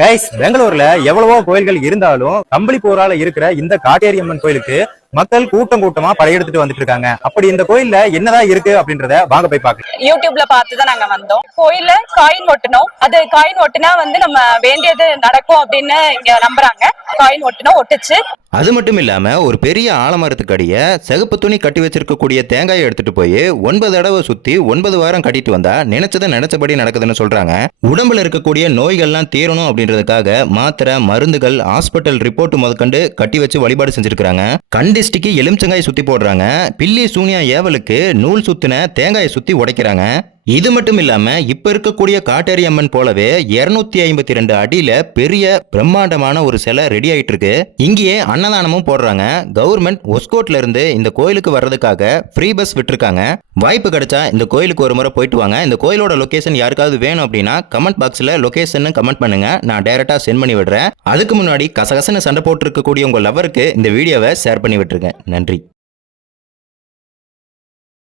Guys, பெங்களூர்ல எவ்வளவோ கோயில்கள் இருந்தாலும் கம்பளிப்பூரால இருக்கிற இந்த காட்டேரி அம்மன் கோயிலுக்கு மக்கள் கூட்டம் கூட்டமா படையெடுத்துட்டு வந்துட்டு இருக்காங்க. அப்படி இந்த கோயில்ல என்னதான் இருக்கு அப்படின்றத வாங்க போய் பார்க்கலாம். யூடியூப்ல பார்த்துதான் நாங்க வந்தோம். கோயில்ல காயின் ஒட்டணும். அது காயின் ஒட்டுனா நம்ம வேண்டியது நடக்கும் அப்படின்னு இங்க நம்புறாங்க. காயின் ஒட்டணும், ஒட்டுச்சு. அது மட்டும் இல்லாம ஒரு பெரிய ஆலமரத்துக்கடிய சிகப்பு துணி கட்டி வச்சிருக்கக்கூடிய தேங்காயை எடுத்துட்டு போய் 9 தடவை சுத்தி 9 வாரம் கட்டிட்டு வந்தா நினைச்சதை நினைச்சபடி நடக்குதுன்னு சொல்றாங்க. உடம்புல இருக்கக்கூடிய நோய்கள்லாம் தீரணும் அப்படின்றதுக்காக மாத்திரை, மருந்துகள், ஹாஸ்பிட்டல் ரிப்போர்ட் முதற்கண்டு கட்டி வச்சு வழிபாடு செஞ்சிருக்காங்க. கண்டிஸ்டிக்கு எலுமிச்சங்காய் சுத்தி போடுறாங்க. பில்லி சூனியா ஏவலுக்கு நூல் சுத்தின தேங்காயை சுத்தி உடைக்கிறாங்க. இது மட்டும் இல்லாம இப்ப இருக்கக்கூடிய காட்டேரி அம்மன் போலவே 252 அடியில பெரிய பிரம்மாண்டமான ஒரு சிலை ரெடி ஆயிட்டு இருக்கு. இங்கேயே அன்னதானமும் போடுறாங்க. கவர்மெண்ட் ஒஸ்கோட்ல இருந்து இந்த கோயிலுக்கு வர்றதுக்காக ஃப்ரீ பஸ் விட்டுருக்காங்க. வாய்ப்பு கிடைச்சா இந்த கோயிலுக்கு ஒரு முறை போயிட்டு வாங்க. இந்த கோயிலோட லொகேஷன் யாருக்காவது வேணும் அப்படின்னா கமெண்ட் பாக்ஸ்ல லொகேஷன் கமெண்ட் பண்ணுங்க. நான் டைரக்டா சென்ட் பண்ணி விடுறேன். அதுக்கு முன்னாடி கசகசன்னு சண்டை போட்டு இருக்கக்கூடிய உங்க லவருக்கு இந்த வீடியோவை ஷேர் பண்ணி விட்டுருங்க. நன்றி.